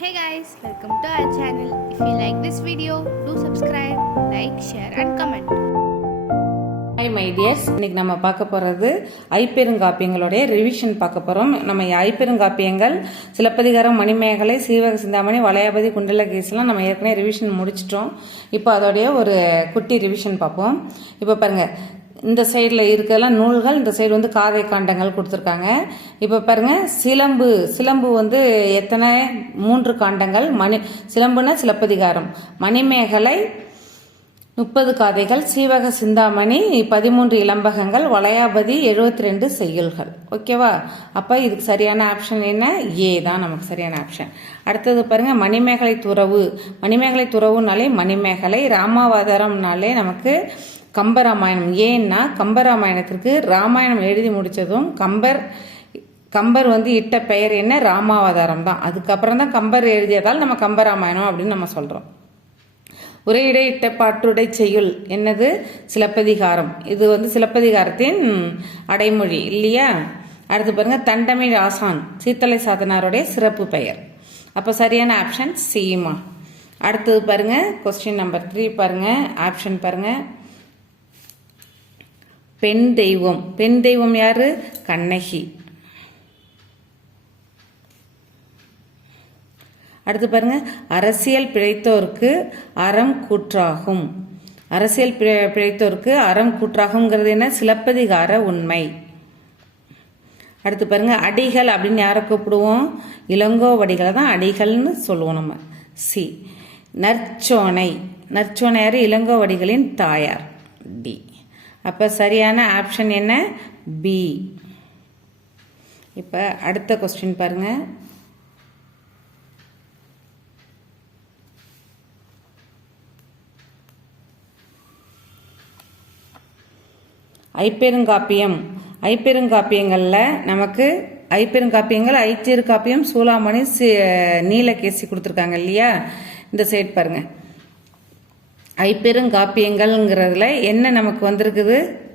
Hey guys welcome to our channel if you like this video do subscribe like share and comment hi my dears இன்னைக்கு நம்ம பார்க்க போகிறது ஐப்பெருங்காப்பியங்களுடைய revision பார்க்க போகிறோம் நம்ம ஐப்பெருங்காப்பியங்கள் சிலப்பதிகாரம் மணிமேகலை சீவக சிந்தாமணி வளையாபதி குண்டலகேஸ்லாம் நம்ம ஏற்கனவே ரிவிஷன் முடிச்சிட்டோம். இப்போ அதோடைய ஒரு குட்டி ரிவிஷன் பார்ப்போம். இப்போ பாருங்கள் இந்த சைடில் இருக்கிறதெல்லாம் நூல்கள் இந்த சைடு வந்து காதை காண்டங்கள் கொடுத்துருக்காங்க. இப்போ பாருங்க சிலம்பு சிலம்பு வந்து எத்தனை? மூன்று காண்டங்கள் மணி சிலம்புனா சிலப்பதிகாரம். மணிமேகலை முப்பது காதைகள் சீவக சிந்தாமணி பதிமூன்று இளம்பகங்கள் வளையாபதி எழுபத்தி ரெண்டு செய்யுள்கள். ஓகேவா? அப்போ இதுக்கு சரியான ஆப்ஷன் என்ன? ஏ தான் நமக்கு சரியான ஆப்ஷன். அடுத்தது பாருங்க மணிமேகலை துறவு. மணிமேகலை துறவுனாலே மணிமேகலை ராமாவதாரம்னாலே நமக்கு கம்பராமாயணம். ஏன்னா கம்பராமாயணத்திற்கு ராமாயணம் எழுதி முடித்ததும் கம்பர் கம்பர் வந்து இட்ட பெயர் என்ன? ராமாவதாரம் தான். அதுக்கப்புறம் தான் கம்பர் எழுதியதால் நம்ம கம்பராமாயணம் அப்படின்னு நம்ம சொல்கிறோம் உரையிடையிட்ட பாட்டுடை செய்யுள் என்னது? சிலப்பதிகாரம். இது வந்து சிலப்பதிகாரத்தின் அடைமொழி இல்லையா? அடுத்து பாருங்க தண்டமிழ் ஆசான் சீத்தலை சாதனாருடைய சிறப்பு பெயர். அப்போ சரியான ஆப்ஷன் சீமா அடுத்தது பாருங்க கொஸ்டின் நம்பர் த்ரீ பாருங்க ஆப்ஷன் பாருங்கள் பெண் தெய்வம். பெண் தெய்வம் யாரு? கண்ணகி. அடுத்து பாருங்க. அரசியல் பிழைத்தோருக்கு அறம் கூற்றாகும். அரசியல் பிழை- பிழைத்தோருக்கு அறம் கூற்றாகுங்கிறது என்ன? சிலப்பதிகார உண்மை. அடுத்து பாருங்க. அடிகள் அப்படின்னு யாரை கூப்பிடுவோம்? இளங்கோவடிகளை தான் அடிகள்னு சொல்லுவோம் நம்ம. சி. நற்சோனை. நற்சோனையார் இளங்கோவடிகளின் தாயார். டி. அப்போ சரியான ஆப்ஷன் என்ன? பி இப்போ அடுத்த கொஸ்டின் பாருங்கள் ஐப்பெருங்காப்பியம். ஐப்பெருங்காப்பியங்களில் நமக்கு ஐப்பெருங்காப்பியங்கள் ஐச்சிறுகாப்பியம் சூளாமணி சி- நீலகேசி கொடுத்துருக்காங்க இல்லையா? இந்த சைட் பாருங்கள் ஐப்பெருங்காப்பியங்கள்ங்கிறதுல என்ன நமக்கு வந்திருக்குது?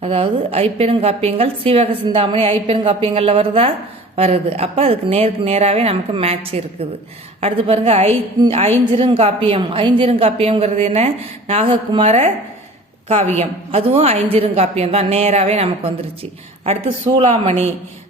அதாவது ஐப்பெருங்காப்பியங்கள் சீவக சிந்தாமணி ஐப்பெருங்காப்பியங்களில் வருதா? வருது. அப்போ அதுக்கு நேருக்கு நேராகவே நமக்கு மேட்ச் இருக்குது. அடுத்து பாருங்க ஐ ஐஞ்சிருங்காப்பியம். ஐஞ்சிருங்காப்பியங்கிறது என்ன? நாககுமார காவியம். அதுவும் ஐஞ்சிருங்காப்பியம் தான். நேராகவே நமக்கு வந்துருச்சு. அடுத்து சூளாமணி.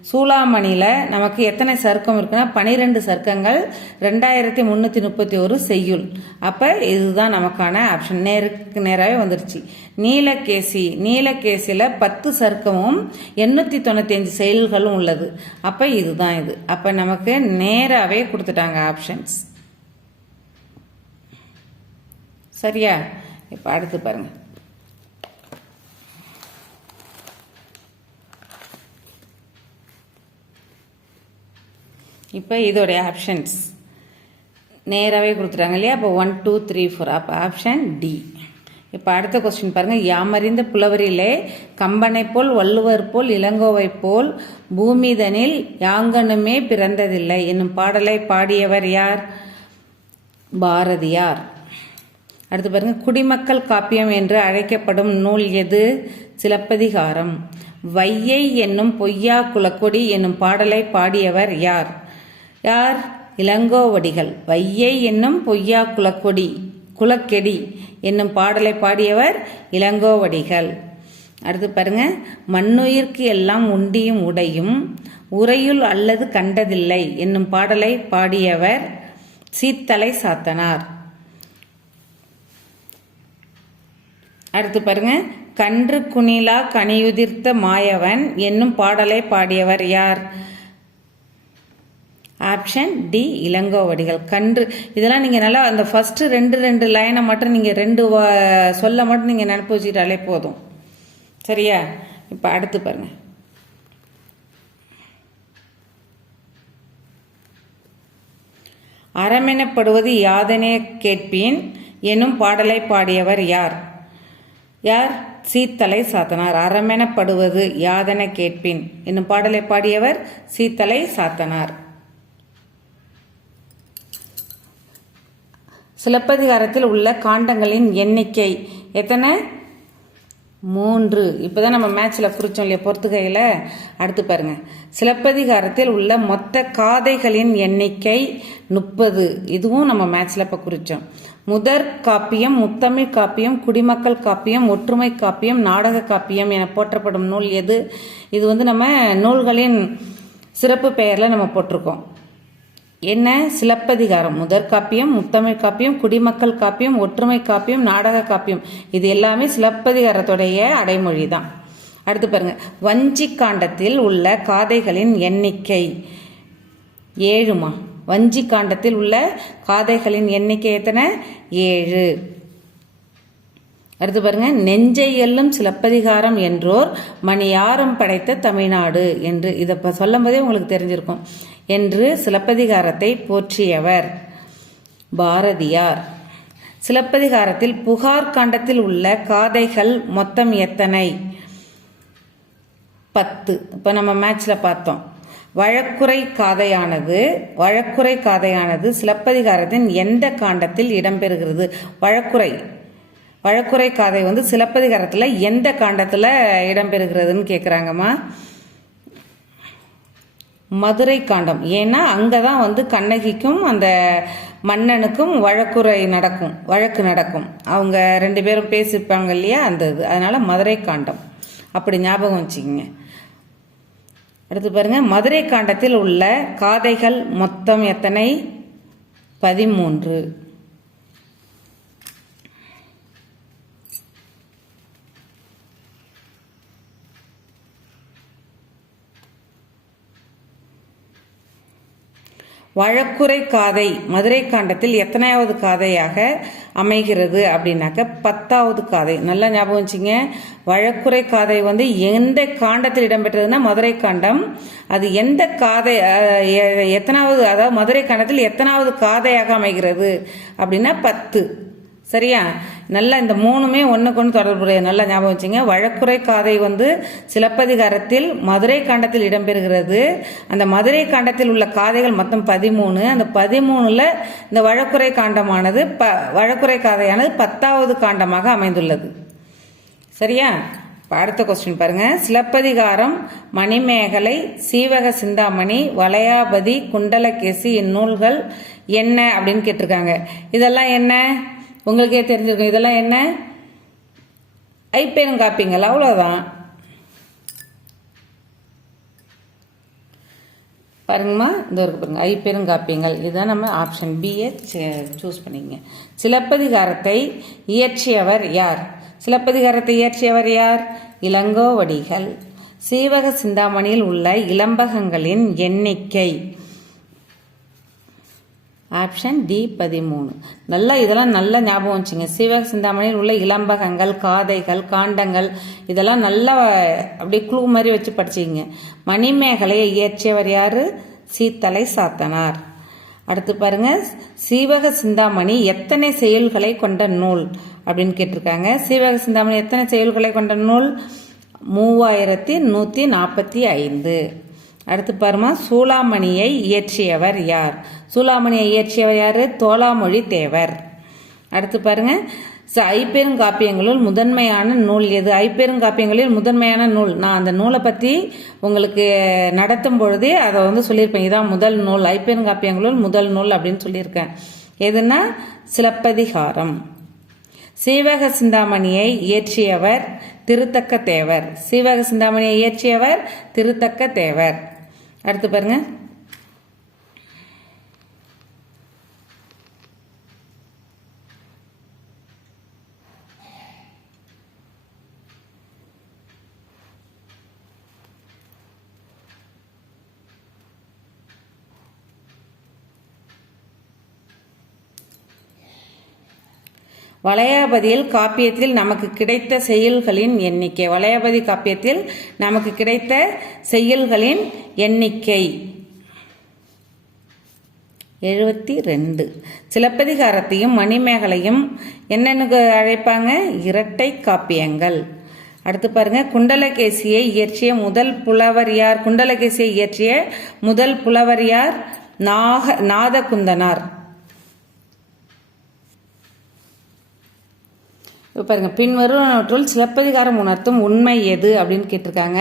சூளாமணியில் நமக்கு எத்தனை சர்க்கம் இருக்குன்னா பனிரெண்டு சர்க்கங்கள் ரெண்டாயிரத்தி முந்நூற்றி முப்பத்தி ஒரு செய்யுள். அப்போ இதுதான் நமக்கான ஆப்ஷன் நேருக்கு நேராகவே வந்துருச்சு. நீலகேசி. நீலகேசியில் பத்து சர்க்கமும் எண்ணூற்றி தொண்ணூற்றி அஞ்சு செயல்களும் உள்ளது. அப்போ இதுதான் இது. அப்போ நமக்கு நேராகவே கொடுத்துட்டாங்க ஆப்ஷன்ஸ் சரியா? இப்போ அடுத்து பாருங்கள் இப்போ இதோடைய ஆப்ஷன்ஸ் நேராகவே கொடுத்துட்டாங்க இல்லையா? அப்போ ஒன் டூ த்ரீ ஃபோர் அப்போ ஆப்ஷன் டி இப்போ அடுத்த கொஸ்டின் பாருங்கள் யாமறிந்த புலவரிலே கம்பனை போல் வள்ளுவர் போல் இளங்கோவை போல் பூமிதனில் யாங்கனுமே பிறந்ததில்லை என்னும் பாடலை பாடியவர் யார்? பாரதியார். அடுத்து பாருங்கள் குடிமக்கள் காப்பியம் என்று அழைக்கப்படும் நூல் எது? சிலப்பதிகாரம். வையை என்னும் பொய்யா குலக்கொடி என்னும் பாடலை பாடியவர் யார்? யார்? இளங்கோவடிகள். வையை என்னும் பொய்யா குலக்கொடி குலக்கெடி என்னும் பாடலை பாடியவர் இளங்கோவடிகள். அடுத்து பாருங்க. மண்ணுயிர்க்கு எல்லாம் உண்டியும் உடையும் உரையுள் அல்லது கண்டதில்லை என்னும் பாடலை பாடியவர் சீத்தலை சாத்தனார். அடுத்து பாருங்க. கன்று குனிலா கனியுதிர்த்த மாயவன் என்னும் பாடலை பாடியவர் யார்? ஆப்ஷன் டி இளங்கோவடிகள் கன்று. இதெல்லாம் நீங்கள் நல்லா அந்த ஃபஸ்ட்டு ரெண்டு ரெண்டு லைனை மட்டும் நீங்கள் ரெண்டு சொல்ல மட்டும் நீங்கள் நினப்பு வச்சுக்கிட்டாலே போதும். சரியா? இப்போ அடுத்து பாருங்கள் அறமெனப்படுவது யாதனே கேட்பேன் எனும் பாடலை பாடியவர் யார்? யார்? சீத்தலை சாத்தனார். அறமெனப்படுவது யாதன கேட்பின் என்னும் பாடலை பாடியவர் சீத்தலை சாத்தனார். சிலப்பதிகாரத்தில் உள்ள காண்டங்களின் எண்ணிக்கை. எத்தனை? மூன்று. இப்போ தான் நம்ம மேட்ச்சில் குறித்தோம் இல்லையா பொறுத்துகையில்? அடுத்து பாருங்க. சிலப்பதிகாரத்தில் உள்ள மொத்த காதைகளின் எண்ணிக்கை முப்பது. இதுவும் நம்ம மேட்ச்சில் இப்போ குறித்தோம் முதற் காப்பியம் முத்தமிழ் காப்பியம் குடிமக்கள் காப்பியம் ஒற்றுமை காப்பியம் நாடக காப்பியம் என போற்றப்படும் நூல் எது? இது வந்து நம்ம நூல்களின் சிறப்பு பெயரில் நம்ம போட்டிருக்கோம். என்ன? சிலப்பதிகாரம். முதற் காப்பியம் முத்தமிழ் காப்பியம் குடிமக்கள் காப்பியம் ஒற்றுமை காப்பியம் நாடக காப்பியம். இது எல்லாமே சிலப்பதிகாரத்துடைய அடைமொழி தான் அடுத்து பாருங்க. வஞ்சி காண்டத்தில் உள்ள காதைகளின் எண்ணிக்கை. ஏழுமா? வஞ்சி காண்டத்தில் உள்ள காதைகளின் எண்ணிக்கை எத்தனை? ஏழு. அடுத்து பாருங்க. நெஞ்சை எல்லும் சிலப்பதிகாரம் என்றோர் மணியாரம் படைத்த தமிழ்நாடு என்று. இதை இப்போ சொல்லும் போதே உங்களுக்கு தெரிஞ்சிருக்கும். என்று சிலப்பதிகாரத்தை போற்றியவர். பாரதியார். சிலப்பதிகாரத்தில் புகார் காண்டத்தில் உள்ள காதைகள் மொத்தம் எத்தனை? பத்து. இப்போ நம்ம மேட்ச்சில் பார்த்தோம். வழக்குறை காதையானது வழக்குறை காதையானது சிலப்பதிகாரத்தின் எந்த காண்டத்தில் இடம்பெறுகிறது? வழக்குறை. வழக்குறை காதை வந்து சிலப்பதிகாரத்தில் எந்த காண்டத்தில் இடம்பெறுகிறதுன்னு கேட்குறாங்கம்மா மதுரை காண்டம். ஏன்னா அங்கே தான் வந்து கண்ணகிக்கும் அந்த மன்னனுக்கும் வழக்குறை நடக்கும் வழக்கு நடக்கும். அவங்க ரெண்டு பேரும் பேசிப்பாங்க இல்லையா அந்த இது. அதனால் மதுரை காண்டம். அப்படி ஞாபகம் வச்சுக்கிங்க. அடுத்து பாருங்கள் மதுரை காண்டத்தில் உள்ள காதைகள் மொத்தம் எத்தனை? பதிமூன்று. வழக்குரை காதை மதுரை காண்டத்தில் எத்தனையாவது காதையாக அமைகிறது அப்படின்னாக்க பத்தாவது காதை. நல்லா ஞாபகம் வச்சுங்க. வழக்குரை காதை வந்து எந்த காண்டத்தில் இடம்பெற்றதுன்னா மதுரை காண்டம். அது எந்த காதை எத்தனாவது அதாவது மதுரை காண்டத்தில் எத்தனாவது காதையாக அமைகிறது அப்படின்னா பத்து. சரியா? நல்லா இந்த மூணுமே ஒன்றுக்கு ஒன்று தொடர்புடைய நல்லா ஞாபகம் வச்சுங்க. வழக்குரை காதை வந்து சிலப்பதிகாரத்தில் மதுரை காண்டத்தில் இடம்பெறுகிறது. அந்த மதுரை காண்டத்தில் உள்ள காதைகள் மொத்தம் பதிமூணு. அந்த பதிமூணில் இந்த வழக்குரை காண்டமானது ப வழக்குரை காதையானது பத்தாவது காண்டமாக அமைந்துள்ளது. சரியா? அடுத்த கொஸ்டின் பாருங்க. சிலப்பதிகாரம் மணிமேகலை சீவக சிந்தாமணி வளையாபதி குண்டலகேசி இந்நூல்கள் என்ன அப்படின்னு கேட்டிருக்காங்க. இதெல்லாம் என்ன? உங்களுக்கே தெரிஞ்சிருக்கும். இதெல்லாம் என்ன? ஐப்பெருங்காப்பிங்கள் அவ்வளோதான் பாருங்கம்மா இந்த இருக்கு ஐப்பெரும் காப்பியங்கள் இதுதான் நம்ம ஆப்ஷன் பியை சூஸ் பண்ணிக்கங்க சிலப்பதிகாரத்தை இயற்றியவர் யார்? சிலப்பதிகாரத்தை இயற்றியவர் யார்? இளங்கோவடிகள். சீவக சிந்தாமணியில் உள்ள இளம்பகங்களின் எண்ணிக்கை. ஆப்ஷன் டி பதிமூணு. நல்லா இதெல்லாம் நல்லா ஞாபகம் வச்சுங்க. சிவக சிந்தாமணியில் உள்ள இளம்பகங்கள் காதைகள் காண்டங்கள் இதெல்லாம் நல்லா அப்படியே குழு மாதிரி வச்சு படிச்சிங்க மணிமேகலையை இயற்றியவர் யார்? சீத்தலை சாத்தனார். அடுத்து பாருங்க. சீவக சிந்தாமணி எத்தனை செயல்களை கொண்ட நூல் அப்படின்னு கேட்டிருக்காங்க. சீவக சிந்தாமணி எத்தனை செயல்களை கொண்ட நூல்? மூவாயிரத்தி நூற்றி நாற்பத்தி ஐந்து. அடுத்து பாருமா சூளாமணியை இயற்றியவர் யார்? சூளாமணியை இயற்றியவர் யார்? தோலாமொழி தேவர். அடுத்து பாருங்க ச- ஐப்பெருங்காப்பியங்களுள் முதன்மையான நூல் எது? ஐப்பெருங்காப்பியங்களில் முதன்மையான நூல். நான் அந்த நூலை பற்றி உங்களுக்கு நடத்தும் பொழுதே அதை வந்து சொல்லியிருப்பேன். இதான் முதல் நூல். ஐப்பெருங்காப்பியங்களுள் முதல் நூல் அப்படின்னு சொல்லியிருக்கேன். எதுனா சிலப்பதிகாரம். சீவக சிந்தாமணியை இயற்றியவர் திருத்தக்க தேவர். சீவக சிந்தாமணியை இயற்றியவர் திருத்தக்க தேவர். அடுத்து பாருங்கள் வளையாபதியில் காப்பியத்தில் நமக்கு கிடைத்த செய்யுள்களின் எண்ணிக்கை. வளையாபதி காப்பியத்தில் நமக்கு கிடைத்த செய்யுள்களின் எண்ணிக்கை. எழுபத்தி ரெண்டு சிலப்பதிகாரத்தையும் மணிமேகலையும் என்னென்னு அழைப்பாங்க? இரட்டை காப்பியங்கள். அடுத்து பாருங்க குண்டலகேசியை இயற்றிய முதல் புலவர் யார்? குண்டலகேசியை இயற்றிய முதல் புலவர் யார்? நாக நாதகுந்தனார். இப்போ பின்வரும் பின்வருவனவற்றுள் சிலப்பதிகாரம் உணர்த்தும் உண்மை எது அப்படின்னு கேட்டிருக்காங்க.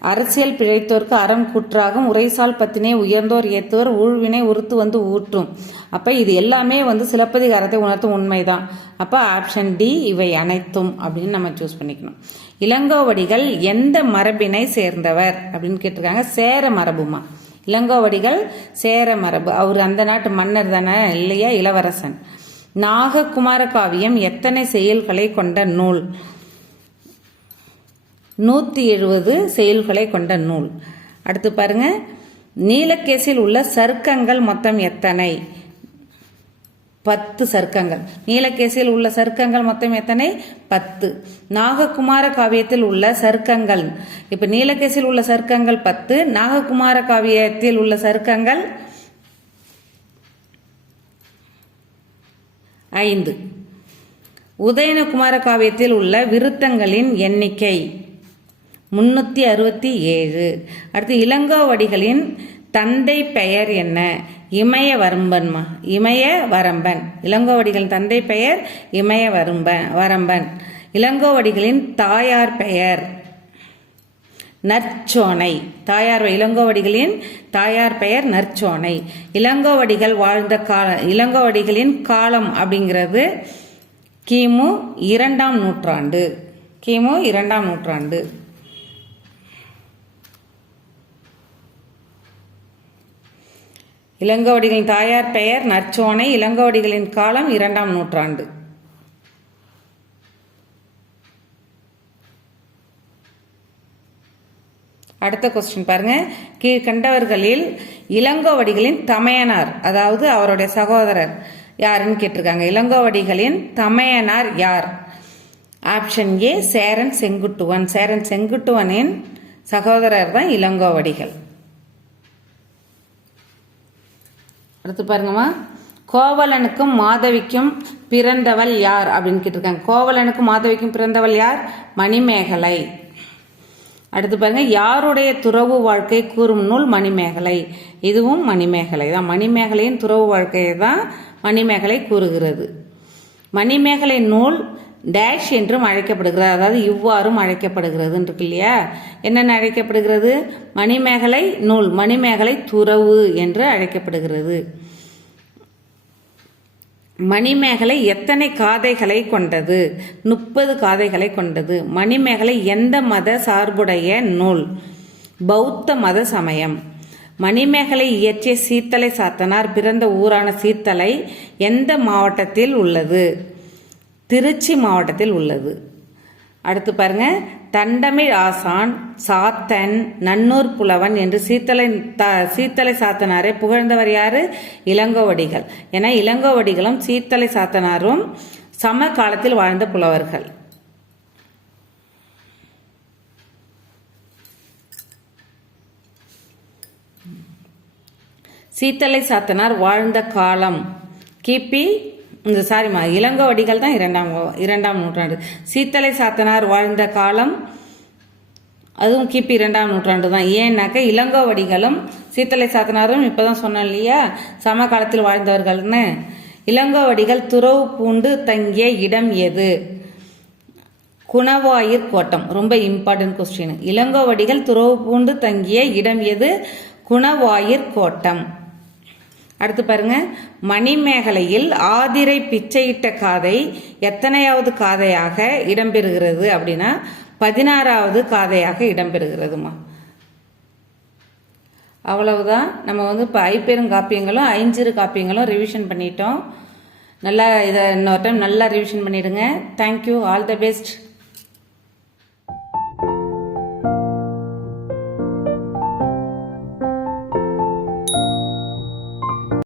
அரசியல் பிழைத்தோர்க்கு அறம் குற்றாகும் உரைசால் பத்தினை உயர்ந்தோர் ஏத்தோர் ஊழ்வினை உறுத்து வந்து ஊற்றும். அப்போ இது எல்லாமே வந்து சிலப்பதிகாரத்தை உணர்த்தும் உண்மைதான். அப்போ ஆப்ஷன் டி இவை அனைத்தும் அப்படின்னு நம்ம சூஸ் பண்ணிக்கணும். இளங்கோவடிகள் எந்த மரபினை சேர்ந்தவர் அப்படின்னு கேட்டிருக்காங்க. சேர மரபுமா? இளங்கோவடிகள் சேர மரபு. அவர் அந்த நாட்டு மன்னர் தானே இல்லையா? இளவரசன். நாககுமார காவியம் எத்தனை செயல்களை கொண்ட நூல்? நூற்றி எழுபது செயல்களை கொண்ட நூல். அடுத்து பாருங்க. நீலக்கேசில் உள்ள சர்க்கங்கள் மொத்தம் எத்தனை? பத்து சர்க்கங்கள். நீலகேசியில் உள்ள சர்க்கங்கள் மொத்தம் எத்தனை? பத்து. நாககுமார காவியத்தில் உள்ள சர்க்கங்கள். இப்போ நீலகேசியில் உள்ள சர்க்கங்கள் பத்து நாககுமார காவியத்தில் உள்ள சர்க்கங்கள் ஐந்து. உதயனகுமார காவியத்தில் உள்ள விருத்தங்களின் எண்ணிக்கை முன்னூற்றி அறுபத்தி ஏழு. அடுத்து இளங்கோவடிகளின் தந்தை பெயர் என்ன? இமய வரம்பன்மா இமய வரம்பன் இளங்கோவடிகளின் தந்தை பெயர் இமய வரம்பன் வரம்பன். இளங்கோவடிகளின் தாயார் பெயர் நற்சோனை. தாயார் இளங்கோவடிகளின் தாயார் பெயர் நற்சோனை. இளங்கோவடிகள் வாழ்ந்த கால இளங்கோவடிகளின் காலம் அப்படிங்கிறது கிமு இரண்டாம் நூற்றாண்டு. கிமு இரண்டாம் நூற்றாண்டு. இளங்கோவடிகளின் தாயார் பெயர் நற்சோனை. இளங்கோவடிகளின் காலம் இரண்டாம் நூற்றாண்டு. அடுத்த கொஸ்டின் பாருங்க. கீழ்கண்டவர்களில் இளங்கோவடிகளின் தமையனார் அதாவது அவருடைய சகோதரர் யாருன்னு கேட்டிருக்காங்க. இளங்கோவடிகளின் தமையனார் யார்? Option A Cheran Senguttuvan. Cheran செங்குட்டுவனின் சகோதரர் தான் இளங்கோவடிகள். அடுத்து பாருங்கம்மா. கோவலனுக்கும் மாதவிக்கும் பிறந்தவள் யார் அப்படின்னு கேட்டிருக்காங்க. கோவலனுக்கும் மாதவிக்கும் பிறந்தவள் யார்? மணிமேகலை. அடுத்து பாருங்க யாருடைய துறவு வாழ்க்கை கூறும் நூல் மணிமேகலை? இதுவும் மணிமேகலை தான். மணிமேகலையின் துறவு வாழ்க்கையை தான் மணிமேகலை கூறுகிறது. மணிமேகலை நூல் டேஷ் என்றும் அழைக்கப்படுகிறது. அதாவது இவ்வாறும் அழைக்கப்படுகிறதுன்னு இருக்கு இல்லையா? என்னென்ன அழைக்கப்படுகிறது? மணிமேகலை நூல் மணிமேகலை துறவு என்று அழைக்கப்படுகிறது. மணிமேகலை எத்தனை காதைகளை கொண்டது? முப்பது காதைகளை கொண்டது. மணிமேகலை எந்த மத சார்புடைய நூல்? பௌத்த மத சமயம். மணிமேகலை இயற்றிய சீத்தலை சாத்தனார் பிறந்த ஊரான சீத்தலை எந்த மாவட்டத்தில் உள்ளது? திருச்சி மாவட்டத்தில் உள்ளது. அடுத்து பாருங்க. தண்டமிழ் ஆசான் சாத்தன் நன்னூர் புலவன் என்று சீத்தலை த சீத்தலை சாத்தனாரை புகழ்ந்தவர் யார்? இளங்கோவடிகள். என இளங்கோவடிகளும் சீத்தலை சாத்தனாரும் சம காலத்தில் வாழ்ந்த புலவர்கள். சீத்தலை சாத்தனார் வாழ்ந்த காலம் கிபி இந்த சாரிம்மா இளங்கோவடிகள் தான் இரண்டாம் இரண்டாம் நூற்றாண்டு. சீத்தலை சாத்தனார் வாழ்ந்த காலம் அதுவும் கிபி இரண்டாம் நூற்றாண்டு தான். ஏன்னாக்க இளங்கோவடிகளும் சீத்தலை சாத்தனாரும் இப்போ தான் சொன்னோம் இல்லையா? சம காலத்தில் வாழ்ந்தவர்கள்னு. இளங்கோவடிகள் துறவு பூண்டு தங்கிய இடம் எது? குணவாயிர் கோட்டம். ரொம்ப இம்பார்ட்டன்ட் கொஸ்டின் இளங்கோவடிகள் துறவு பூண்டு தங்கிய இடம் எது? குணவாயிற் கோட்டம். அடுத்து பாருங்க. மணிமேகலையில் ஆதிரை பிச்சையிட்ட காதை எத்தனையாவது காதையாக இடம்பெறுகிறது அப்படின்னா பதினாறாவது காதையாக இடம்பெறுகிறதுமா. அவ்வளவுதான். நம்ம வந்து இப்போ ஐப்பெருங்காப்பியங்களும் ஐஞ்சிறு காப்பியங்களும் ரிவிஷன் பண்ணிட்டோம். நல்லா இதை இன்னொரு டைம் நல்லா ரிவிஷன் பண்ணிடுங்க. Thank you all the best